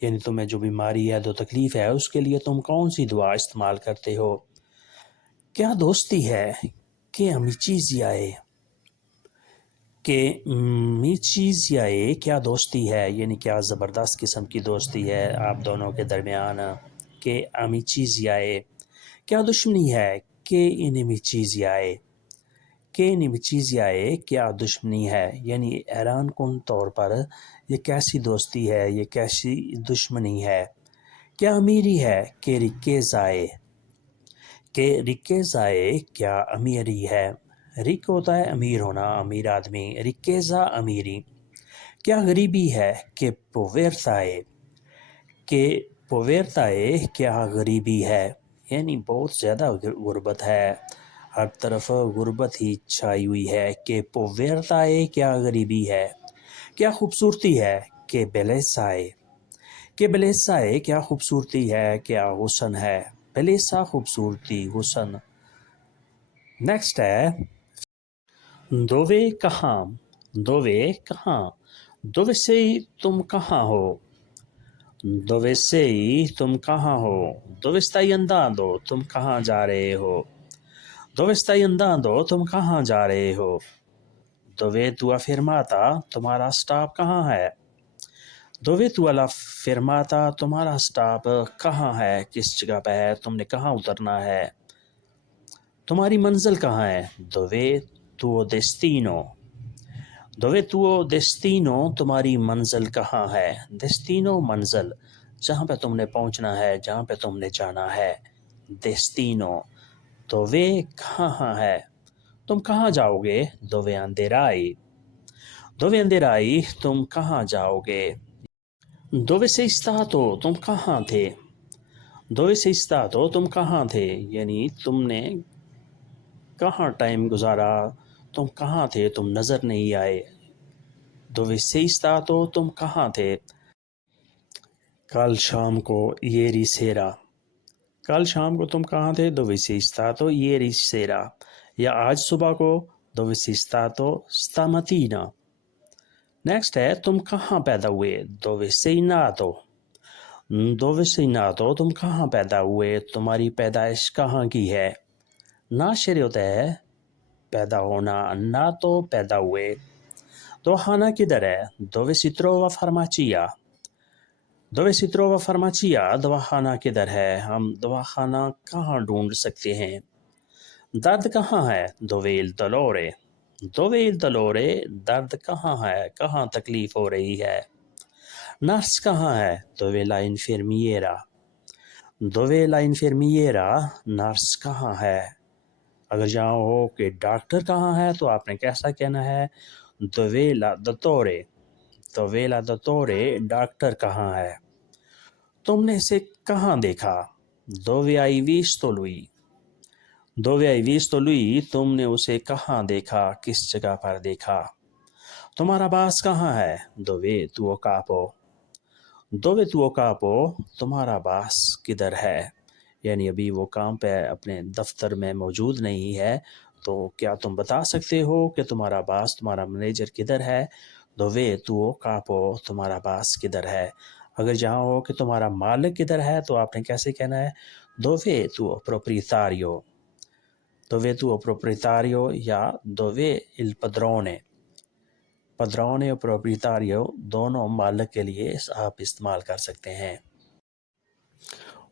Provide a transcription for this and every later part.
یعنی تمہیں جو بیماری ہے جو تکلیف ہے اس کے لیے تم کون سی دعا استعمال کرتے ہو؟ کیا دوستی ہے کہ امیچیزیائے، کہ میچیزیائے کیا دوستی ہے، یعنی کیا زبردست قسم کی دوستی ہے آپ دونوں کے درمیان؟ کہ امیچیزیائے کیا دشمنی ہے، کہ انمیچیزیائے، کہ انمیچیزیائے کیا دشمنی ہے، یعنی حیران کن طور پر یہ کیسی دوستی ہے، یہ کیسی دشمنی ہے؟ کیا امیری ہے، کہ ریکیزائے، کہ ریکیزائے کیا امیری ہے؟ ریک ہوتا ہے امیر ہونا، امیر آدمی، ریکیزا امیری۔ کیا غریبی ہے، کہ پوورتائے، کہ پوورتائے کیا غریبی ہے، یعنی بہت زیادہ غربت ہے، ہر طرف غربت ہی چھائی ہوئی ہے، کہ پوورتائے کیا غریبی ہے۔ کیا خوبصورتی ہے، کہ بیلیسائے، کہ بیلیسائے کیا خوبصورتی ہے، کیا حسن ہے، بیلیسا خوبصورتی، حسن۔ نیکسٹ ہے دووے کہاں، دووے کہاں، دووے سے تم کہاں ہو، دووے سے تم کہاں ہو، دووے stai andando تم کہاں جا رہے ہو، دووے stai andando تم کہاں جا رہے ہو، دووے tua fermata تمہارا سٹاپ کہاں ہے، دووے tua la fermata تمہارا سٹاپ کہاں ہے، کس جگہ پہ ہے، تم نے کہاں اترنا ہے، تمہاری منزل کہاں ہے، دووے tuo destino، دووے tuo destino تمہاری منزل کہاں ہے، destino منزل، جہاں پہ تم نے پہنچنا ہے، جہاں پہ تم نے جانا ہے، destino۔ دووے کہاں ہے، تم کہاں جاؤ گے، دووے andrai، دووے andrai تم کہاں جاؤ گے، دووے sei stato تم کہاں تھے، دووے sei stato تم کہاں تھے، یعنی تم نے کہاں ٹائم گزارا، تم کہاں تھے، تم نظر نہیں آئے، دووے sei stato تم کہاں تھے، کل شام کو ieri sera، کل شام کو تم کہاں تھے، دووے sei stato ieri sera، یا آج صبح کو، دووے sei stato stamattina۔ نیکسٹ ہے تم کہاں پیدا ہوئے، دووے sei nato، دووے sei nato تم کہاں پیدا ہوئے، تمہاری پیدائش کہاں کی ہے، nascere ہوتا ہے پیدا ہونا، nato پیدا ہوئے۔ دواخانہ کدھر ہے، دووے si trova farmacia، دووے si trova farmacia دواخانہ کدھر ہے، ہم دواخانہ کہاں ڈھونڈ سکتے ہیں۔ درد کہاں ہے، دووے il dolore، دووے il dolore درد کہاں ہے، کہاں تکلیف ہو رہی ہے۔ نرس کہاں ہے، دووے la infermiera، دووے la infermiera nurse کہاں ہے۔ اگر جہاں ہو کہ ڈاکٹر کہاں ہے تو آپ نے کیسا کہنا ہے، دووے la dottore، دووے la dottore doctor کہاں ہے۔ تم نے اسے کہاں دیکھا، دووے hai visto lui، دووے hai visto lui تم نے اسے کہاں دیکھا، کس جگہ پر دیکھا۔ تمہارا باس کہاں ہے، دووے tuo capo، دووے tuo capo تمہارا باس کدھر ہے، یعنی ابھی وہ کام پہ اپنے دفتر میں موجود نہیں ہے، تو کیا تم بتا سکتے ہو کہ تمہارا باس، تمہارا مینیجر کدھر ہے، دووے tuo capo تمہارا باس کدھر ہے۔ اگر جہاں ہو کہ تمہارا مالک کدھر ہے تو آپ نے کیسے کہنا ہے، دووے tuo proprietario، دووے tuo proprietario یا دووے il padrone۔ padrone اور proprietario دونوں مالک کے لیے آپ استعمال کر سکتے ہیں۔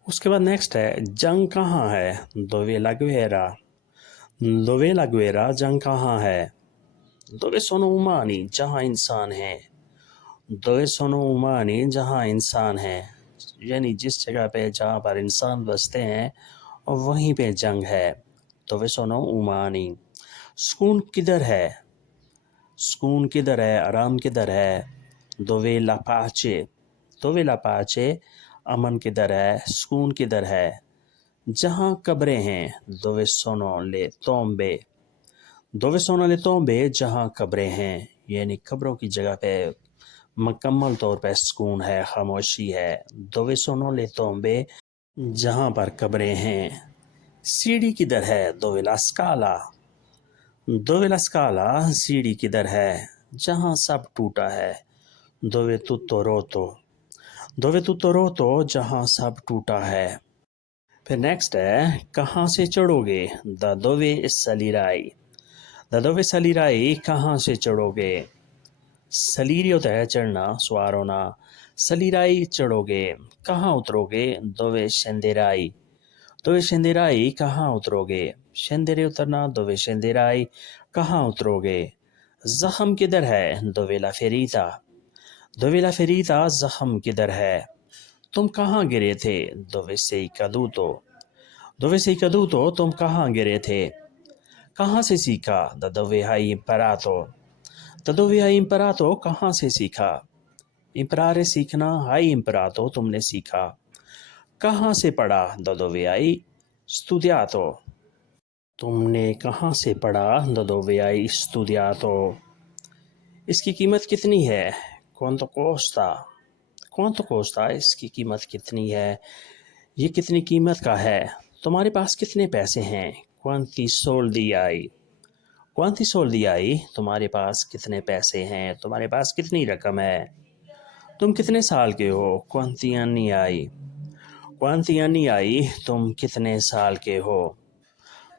اس کے بعد نیکسٹ ہے جنگ کہاں ہے، دووے la guerra، دووے la guerra جنگ کہاں ہے، دووے sono umani جہاں انسان ہیں، دووے sono umani جہاں انسان ہیں، یعنی جس جگہ پہ جہاں پر انسان بستے ہیں وہیں پہ جنگ ہے، دووے sono umani۔ سکون کدھر ہے، سکون کدھر ہے، آرام کدھر ہے، دووے la pace، دووے la pace امن کدھر ہے، سکون کدھر ہے۔ جہاں قبریں ہیں، دووے sono le tombe، دووے sono le tombe جہاں قبریں ہیں، یعنی قبروں کی جگہ پہ مکمل طور پہ سکون ہے، خاموشی ہے، دووے sono le tombe جہاں پر قبریں ہیں۔ سیڑھی کدھر ہے، دووے la scala، دووے la scala سیڑھی کدھر ہے، جہاں سب ٹوٹا ہے، دووے tutto rotto۔ dove tutto rotto جہاں سب ٹوٹا ہے. پھر نیکسٹ ہے کہاں سے چڑھو گے. دا dove salirai. دا dove salirai کہاں سے چڑھو گے. سلیری ہوتا ہے چڑھنا، سوار ہونا. سلیرائی چڑھو گے. کہاں اترو گے. dove scenderai. dove scenderai کہاں اترو گے. scendere اترنا، dove scenderai کہاں اترو گے. زخم کدھر ہے. dove la ferita. dove la ferita زخم کدھر ہے. تم کہاں گرے تھے. dove sei caduto. dove sei caduto تم کہاں گرے تھے. کہاں سے سیکھا. da dove hai imparato. da dove hai imparato کہاں سے سیکھا. imparare سیکھنا، hai imparato تم نے سیکھا. کہاں سے پڑھا. da dove hai studiato. تم نے کہاں سے پڑھا. da dove hai studiato. اس کی قیمت کتنی ہے. quanto costa. quanto costa اس کی قیمت کتنی ہے. یہ کتنی قیمت کا ہے. تمہارے پاس کتنے پیسے ہیں. quanti soldi hai. quanti soldi hai تمہارے پاس کتنے پیسے ہیں، تمہارے پاس کتنی رقم ہے. تم کتنے سال کے ہو. quanti anni hai. quanti anni hai تم کتنے سال کے ہو.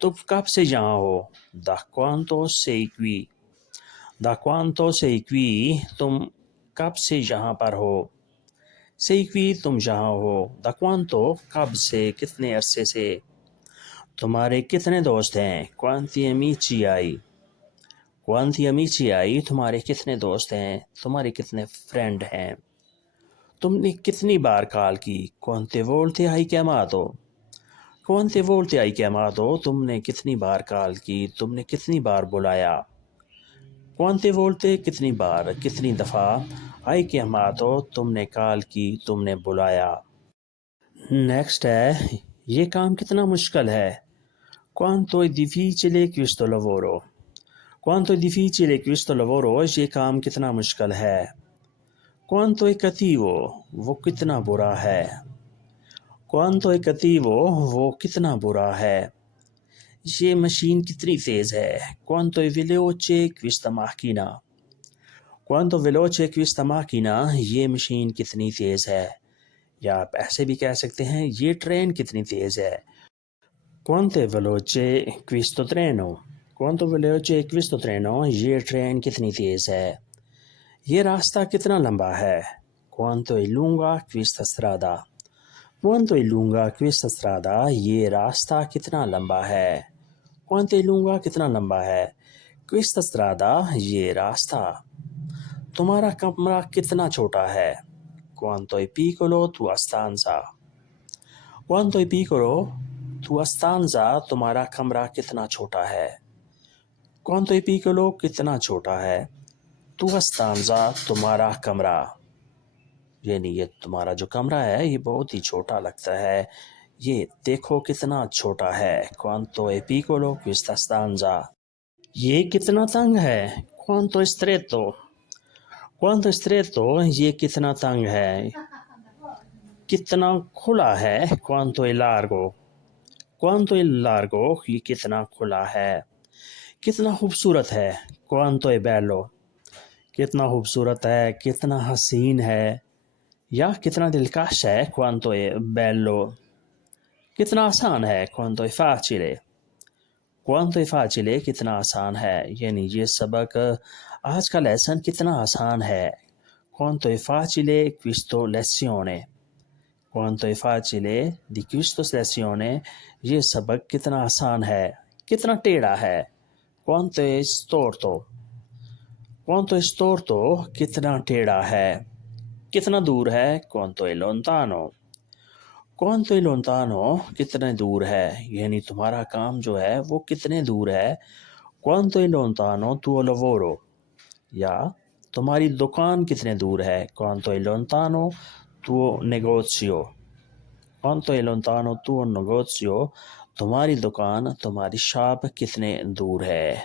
تم کب سے یہاں ہو. da quanto sei qui. da quanto sei qui تم کب سے یہاں پر ہو. sei qui تم یہاں ہو. da quanto کب سے، کتنے عرصے سے. تمہارے کتنے دوست ہیں. quanti amici hai. quanti amici hai تمہارے کتنے دوست ہیں، تمہارے کتنے فرینڈ ہیں. تم نے کتنی بار کال کی. quante volte hai chiamato. quante volte hai chiamato تم نے کتنی بار کال کی، تم نے کتنی بار بلایا. quante volte کتنی بار، کتنی دفعہ. hai chiamato تم نے کال کی، تم نے بلایا. نیکسٹ ہے یہ کام کتنا مشکل ہے. quanto è difficile questo lavoro. quanto è difficile questo lavoro یہ کام کتنا مشکل ہے. quanto è cattivo وہ کتنا برا ہے. quanto è cattivo وہ کتنا برا ہے. یہ مشین کتنی تیز ہے. quanto è veloce questa macchina. quanto veloce questa macchina یہ مشین کتنی تیز ہے. یا آپ ایسے بھی کہہ سکتے ہیں یہ ٹرین کتنی تیز ہے. quanto è veloce questo treno. quanto veloce questo treno یہ ٹرین کتنی تیز ہے. یہ راستہ کتنا لمبا ہے. quanto è lunga questa strada. quanto è lunga questa strada یہ راستہ کتنا لمبا ہے. quanto è lunga کتنا لمبا ہے. questa strada یہ راستہ. تمہارا کمرہ کتنا چھوٹا ہے. quanto è piccolo tua stanza. quanto è piccolo tua stanza تمہارا کمرہ کتنا چھوٹا ہے. quanto è piccolo کتنا چھوٹا ہے. tua stanza تمہارا کمرہ، یعنی یہ تمہارا جو کمرہ ہے یہ بہت ہی چھوٹا لگتا ہے، یہ دیکھو کتنا چھوٹا ہے. quanto è piccolo questa stanza. یہ کتنا تنگ ہے. quanto è stretto. quanto è stretto یہ کتنا تنگ ہے، کتنا کھلا ہے. quanto è largo. quanto è largo یہ کتنا کھلا ہے، کتنا خوبصورت ہے. quanto è bello. کتنا خوبصورت ہے، کتنا حسین ہے یا کتنا دلکش ہے. quanto è bello. کتنا آسان ہے. quanto è facile. quanto è facile کتنا آسان ہے، یعنی یہ سبق آج کا لیسن کتنا آسان ہے. quanto è facile questo lezione. quanto è facile di questo lezione یہ سبق کتنا آسان ہے، کتنا ٹیڑھا ہے. quanto è storto. quanto è storto کتنا ٹیڑھا ہے، کتنا دور ہے. quanto è lontano. quanto è lontano کتنے دور ہے، یعنی تمہارا کام جو ہے وہ کتنے دور ہے. quanto è lontano tuo lavoro. یا تمہاری دکان کتنے دور ہے. quanto è lontano tuo negozio. quanto è lontano tuo negozio تمہاری دکان، تمہاری شاپ کتنے دور ہے.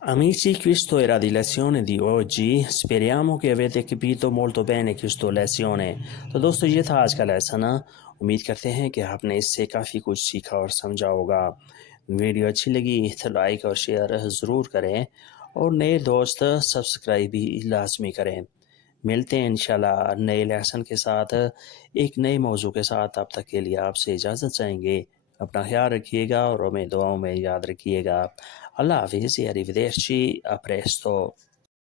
Amici, questo era di lezione di oggi. Speriamo che avete capito molto bene questa lezione. تو دوستو یہ تھا آج کا لیسن. امید کرتے ہیں کہ آپ نے اس سے کافی کچھ سیکھا اور سمجھا ہوگا. ویڈیو اچھی لگی تو لائک اور شیئر ضرور کریں، اور نئے دوست سبسکرائب بھی لازمی کریں. ملتے ہیں انشاءاللہ نئے لیسن کے ساتھ، ایک نئے موضوع کے ساتھ. تب تک کے لیے آپ سے اجازت چاہیں گے. اپنا خیال رکھیے گا اور ہمیں دعاؤں میں یاد رکھیے گا. اللہ حافظ. Arrivederci. A presto.